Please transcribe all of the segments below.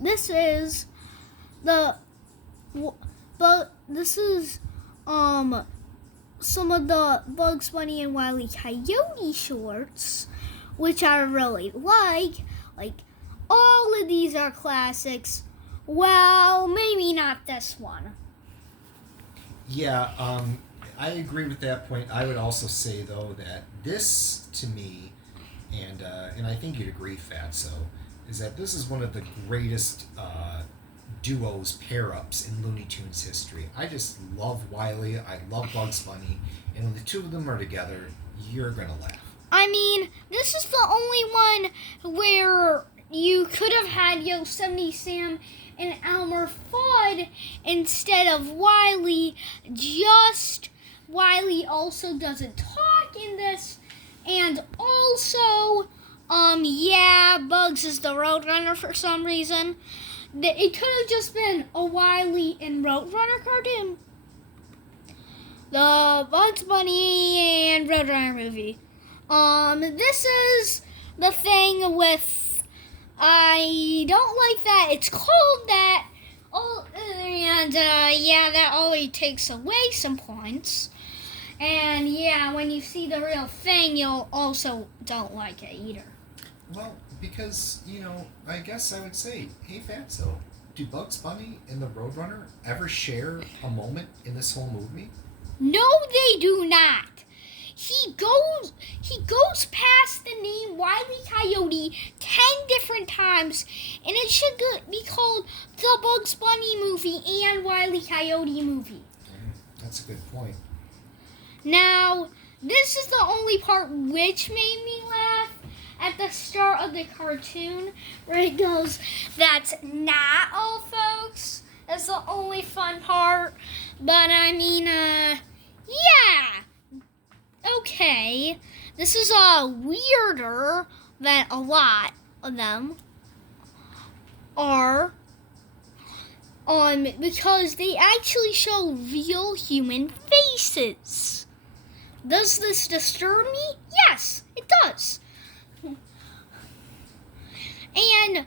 this is the but this is some of the Bugs Bunny and Wile E. Coyote shorts, which I really like. Like, all of these are classics. Well, maybe not this one. Yeah, I agree with that point. I would also say, though, that this, to me, and I think you'd agree, Fatso, is that this is one of the greatest duos, pair-ups in Looney Tunes history. I just love Wiley, I love Bugs Bunny, and when the two of them are together, you're going to laugh. I mean, this is the only one where you could have had Yosemite Sam and Elmer Fudd instead of Wiley. Just Wiley also doesn't talk in this, and also, Bugs is the Roadrunner for some reason. It could have just been a Wiley and Roadrunner cartoon. The Bugs Bunny and Roadrunner movie. This is the thing with, I don't like that it's called that, and that always takes away some points. And when you see the real thing, you'll also don't like it either. Well, because, I guess I would say, hey Fatso, do Bugs Bunny and the Roadrunner ever share a moment in this whole movie? No, they do not. He goes past the name Wile E. Coyote 10 different times, and it should be called the Bugs Bunny movie and Wile E. Coyote movie. That's a good point. Now, this is the only part which made me laugh at the start of the cartoon, where it goes, "That's not all, folks." That's the only fun part. But I mean, okay. This is weirder than a lot of them are. Because they actually show real human faces. Does this disturb me? Yes, it does. And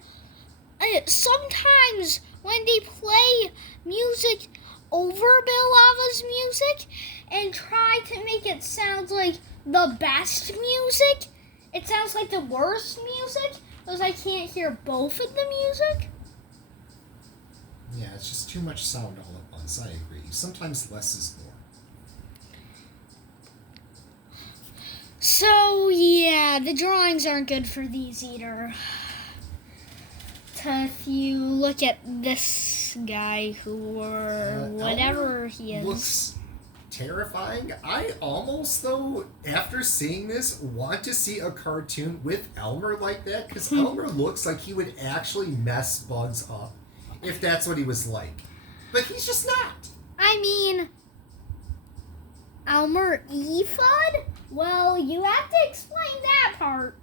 sometimes when they play music over Bill Lava's music and try to make it sound like the best music, it sounds like the worst music because I can't hear both of the music. Yeah, it's just too much sound all at once. I agree. Sometimes less is more. So, the drawings aren't good for these either. If you look at this guy whatever he is. Looks terrifying. I almost, though, after seeing this, want to see a cartoon with Elmer like that, because Elmer looks like he would actually mess Bugs up if that's what he was like. But he's just not. I mean, Elmer E. Fudd? Well, you have to explain that part.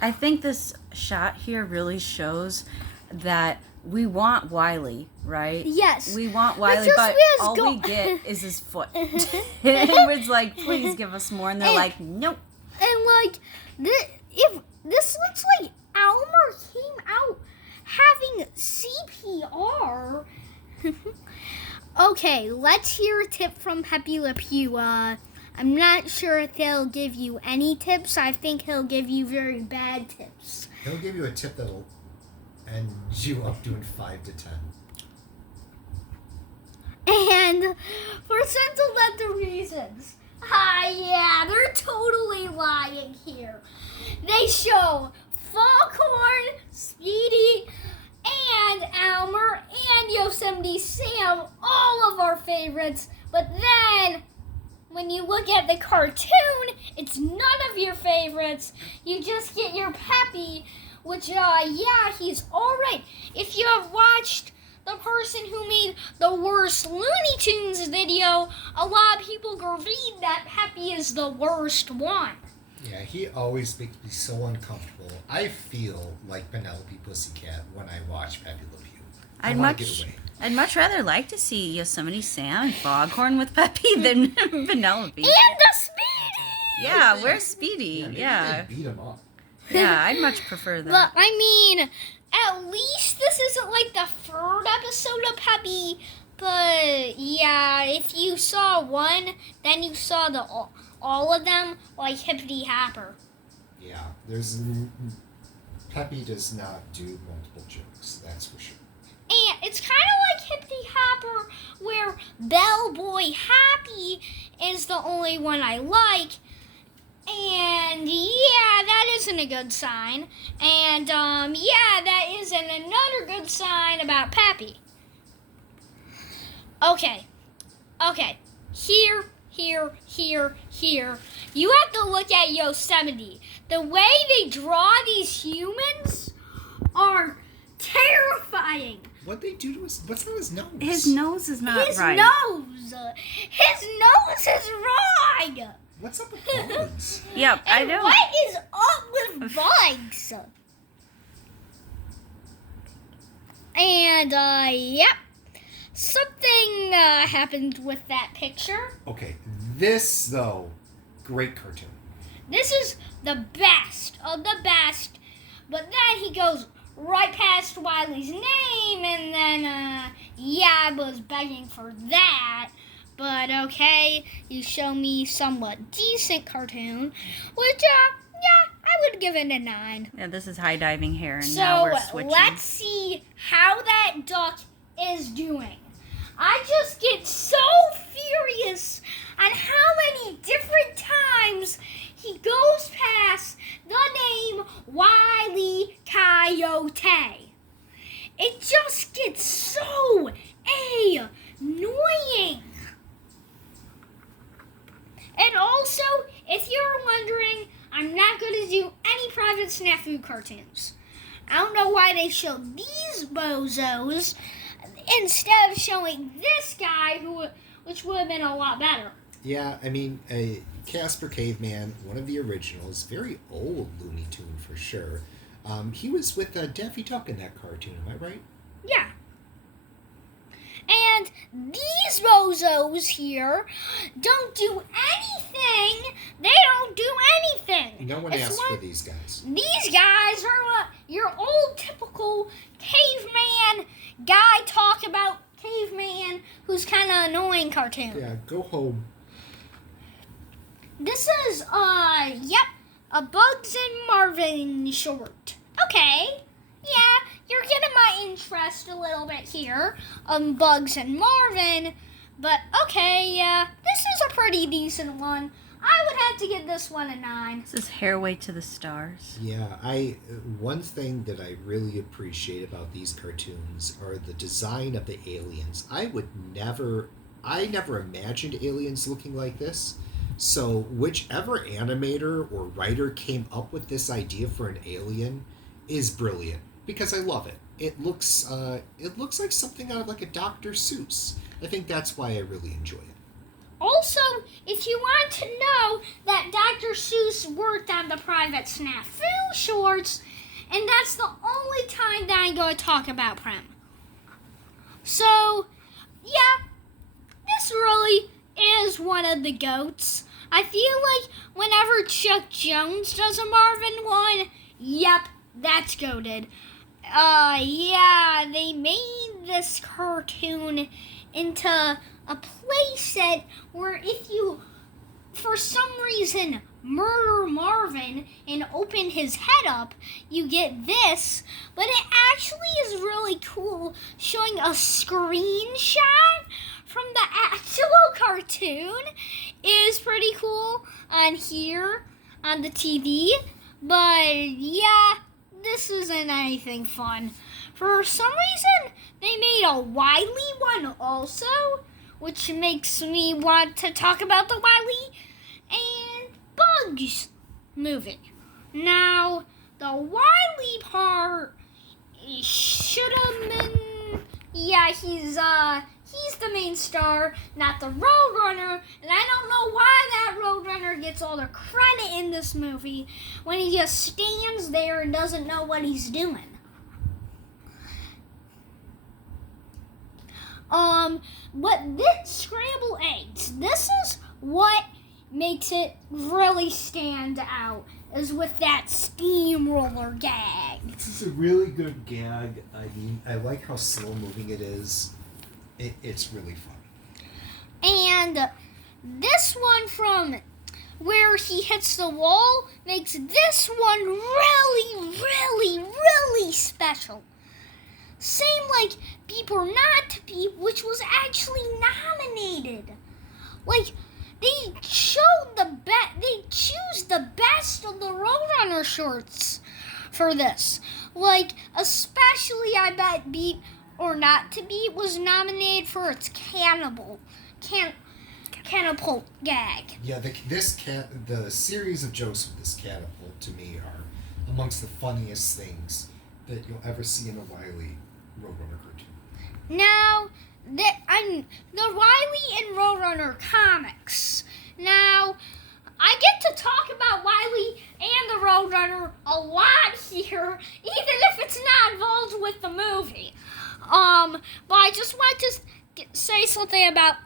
I think this shot here really shows that we want Wiley, right? Yes. We want Wiley, but all we get is his foot. It was like, please give us more, and they're like, nope. And if this looks like Elmer came out having CPR. Okay, let's hear a tip from Pepe Le Pew. I'm not sure if he'll give you any tips. I think he'll give you very bad tips. He'll give you a tip that'll end you up doing 5 to 10. And for sentimental reasons. They're totally lying here. They show Foghorn, Speedy, and Elmer, and Yosemite Sam, all of our favorites. But then, when you look at the cartoon, it's none of your favorites. You just get your Peppy, which, he's alright. If you have watched the person who made the worst Looney Tunes video, a lot of people agreed that Peppy is the worst one. Yeah, he always makes me so uncomfortable. I feel like Penelope Pussycat when I watch Pepe Le Pew. I'd much rather like to see Yosemite Sam and Foghorn with Peppy than Penelope. And the Speedy! Yeah, where's Speedy? Yeah. They beat him up. Yeah, I'd much prefer that. But I mean, at least this isn't like the third episode of Peppy. But yeah, if you saw one, then you saw all of them like Hippity Hopper. Yeah, Peppy does not do multiple jokes, that's for sure. And it's kind of like Hippity Hopper, where Bellboy Happy is the only one I like. And yeah, that isn't a good sign. And yeah, that isn't another good sign about Peppy. Okay. Here. You have to look at Yosemite. The way they draw these humans are terrifying. What they do to his... What's on his nose? His nose is not His right. nose is wrong. What's up with bugs? Yep, I And know. what is up with bugs? And yep, something happened with that picture. Okay, this, though, great cartoon. This is the best of the best. But then he goes right past Wiley's name, and then, yeah, I was begging for that. But okay, you show me somewhat decent cartoon, which, yeah, I would give it a 9. Yeah, this is high diving hair, and now we're So switching. let's see how that duck is doing. I just get so furious on how many different times he goes past the name Wile Coyote. It just gets so annoying. And also, if you're wondering, I'm not going to do any Private Snafu cartoons. I don't know why they showed these bozos instead of showing this guy, which would have been a lot better. Yeah, I mean, Casper Caveman, one of the originals, very old Looney Tune for sure. He was with Daffy Duck in that cartoon, am I right? Yeah. And these bozos here don't do anything. They don't do anything. No one asked for these guys. These guys are your old typical caveman guy talk about caveman who's kind of annoying cartoon. Yeah, go home. This is, yep, a Bugs and Marvin short. Okay, yeah, you're getting my interest a little bit here on Bugs and Marvin, but okay, yeah, this is a pretty decent one. I would have to give this one a 9. This is Hairway to the Stars. Yeah, one thing that I really appreciate about these cartoons are the design of the aliens. I never imagined aliens looking like this. So whichever animator or writer came up with this idea for an alien is brilliant because I love it. It looks like something out of like a Dr. Seuss. I think that's why I really enjoy it. Also, if you want to know that Dr. Seuss worked on the Private Snafu shorts, and that's the only time that I'm going to talk about Prem. So, yeah, this really is one of the GOATs. I feel like whenever Chuck Jones does a Marvin one, yep, that's goated. Yeah, they made this cartoon into a playset where if you, for some reason, murder Marvin and open his head up, you get this. But it actually is really cool, showing a screenshot from the actual cartoon. It is pretty cool on here on the TV. But yeah, this isn't anything fun. For some reason, they made a Wiley one also, which makes me want to talk about the Wiley and Bugs movie. Now, the Wiley part should have been, yeah, he's the main star, not the Roadrunner, and I don't know why that Roadrunner gets all the credit in this movie when he just stands there and doesn't know what he's doing. But this scrambled eggs, this is what makes it really stand out. is with that steamroller gag. This is a really good gag. I mean, I like how slow moving it is. It's really fun. And this one from where he hits the wall makes this one really, really, really special. Same like Beep or Not to Beep, which was actually nominated. Like, they showed they choose the best of the Roadrunner shorts for this. Like, especially I bet Beep or Not to Beep was nominated for its catapult gag. Yeah, the series of jokes with this catapult to me are amongst the funniest things that you'll ever see in a Wily Roadrunner cartoon. Now, the Wily and Roadrunner comics. Now, I get to talk about Wily and the Roadrunner a lot here, even if it's not involved with the movie. But I just want to say something about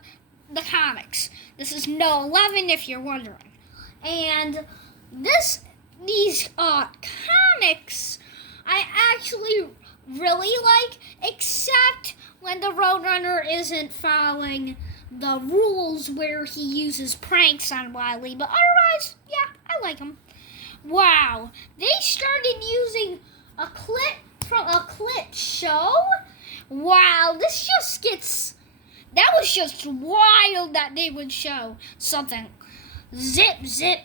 the comics. This is No 11, if you're wondering. And these comics, I actually really like, except when the Roadrunner isn't following the rules where he uses pranks on Wily. But otherwise, yeah, I like them. Wow, they started using a clip from a clip show? Wow, that was just wild that they would show something. Zip, zip,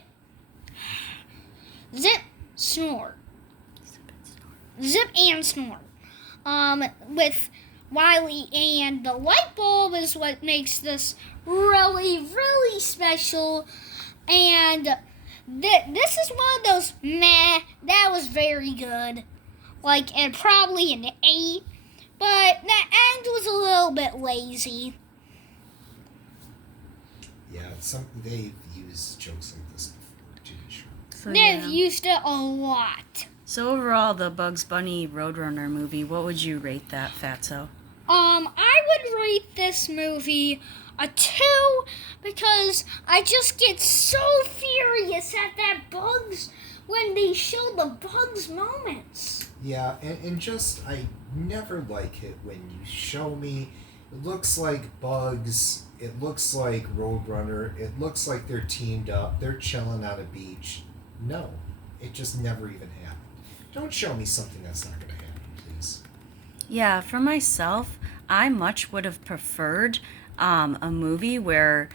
zip, snort. Zip and snort. With Wily, and the light bulb is what makes this really, really special. And this is one of those that was very good. Like, and probably an 8. But the end was a little bit lazy. Yeah, they've used jokes like this before, to be sure. So, They've used it a lot. So overall, the Bugs Bunny Roadrunner movie, what would you rate that, Fatso? I would rate this movie a 2 because I just get so furious at that Bugs when they show the Bugs moments. Yeah, and just, I never like it when you show me, it looks like Bugs, it looks like Roadrunner, it looks like they're teamed up, they're chilling at a beach. No, it just never even happened. Don't show me something that's not going to happen, please. Yeah, for myself, I much would have preferred a movie where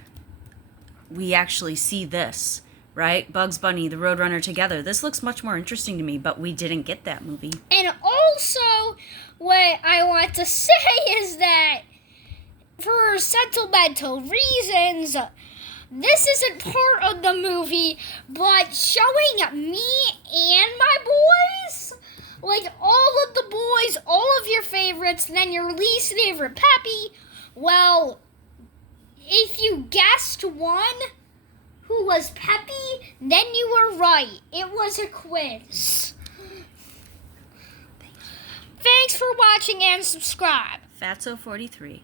we actually see this, right? Bugs Bunny, the Roadrunner together. This looks much more interesting to me, but we didn't get that movie. And also, what I want to say is that for sentimental reasons, this isn't part of the movie, but showing me and my boys, like all of the boys, all of your favorites, then your least favorite Peppy, well, if you guessed one who was Peppy, then you were right. It was a quiz. Thanks for watching and subscribe. Fatso 43.